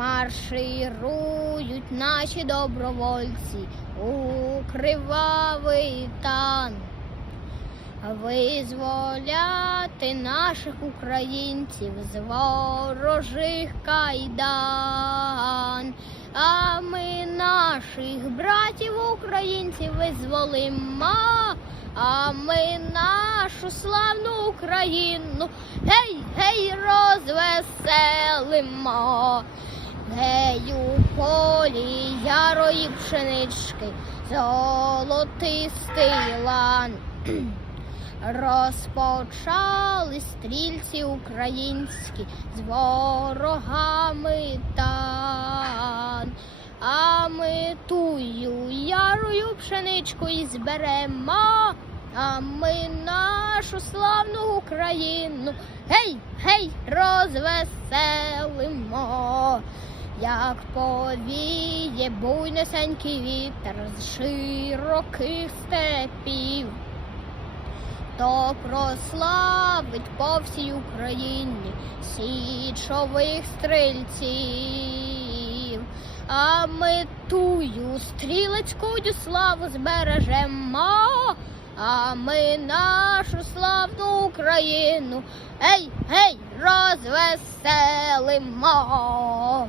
Марширують наші добровольці у кривавий тан. Визволяти наших українців з ворожих кайдан. А ми наших братів українців визволимо, а ми нашу славну Україну гей, гей, розвеселимо. Гей у полі ярої пшенички, золотистий лан. Розпочали стрільці українські з ворогами тан. А ми тую ярою пшеничку і зберемо, а ми нашу славну Україну гей, гей, розвеселимо. Як повіє буйнесенький вітер з широких степів, то прославить по всій Україні січових стрільців. А ми тую стрілецькую славу збережемо, а ми нашу славну Україну гей, гей, розвеселимо.